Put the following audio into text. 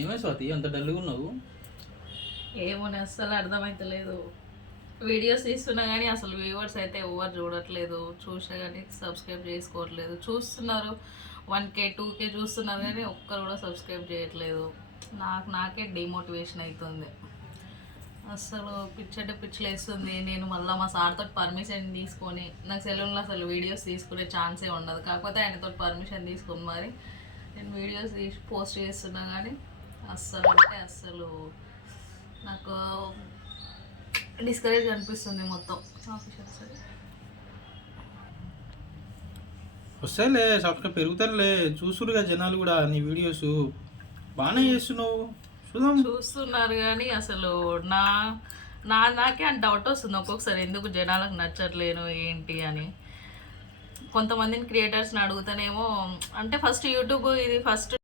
ఏమే స్వాతి అంత డల్గా ఉన్నావు? ఏమో అస్సలు అర్థమైతలేదు. వీడియోస్ తీస్తున్నా కానీ అసలు వ్యూవర్స్ అయితే ఎవరు చూడట్లేదు. చూసినా కానీ సబ్స్క్రైబ్ చేసుకోవట్లేదు. చూస్తున్నారు 1K 2K చూస్తున్నారు కానీ ఒక్కరు కూడా సబ్స్క్రైబ్ చేయట్లేదు. నాకే డిమోటివేషన్ అవుతుంది. అసలు పిచ్చంటే పిచ్చలేస్తుంది. నేను మళ్ళీ మా సార్తో పర్మిషన్ తీసుకొని, నాకు సెలూన్లో అసలు వీడియోస్ తీసుకునే ఛాన్సే ఉండదు. కాకపోతే ఆయనతో పర్మిషన్ తీసుకొని మరి నేను వీడియోస్ తీసి పోస్ట్ చేస్తున్నా కానీ అస్సలు అంటే అస్సలు నాకు డిస్కరేజ్ అనిపిస్తుంది మొత్తం. వస్తాయిలే, సబ్స్క్రైబ్ పెరుగుతారులే, చూసురుగా జనాలు కూడా నీ వీడియోస్ బాగానే చేస్తున్నావు. చూస్తున్నారు కానీ అసలు నా నాకే అని డౌట్ వస్తుంది ఒక్కొక్కసారి, ఎందుకు జనాలకు నచ్చట్లేను ఏంటి అని. కొంతమందిని క్రియేటర్స్ని అడుగుతానేమో, అంటే ఫస్ట్ యూట్యూబ్ ఇది ఫస్ట్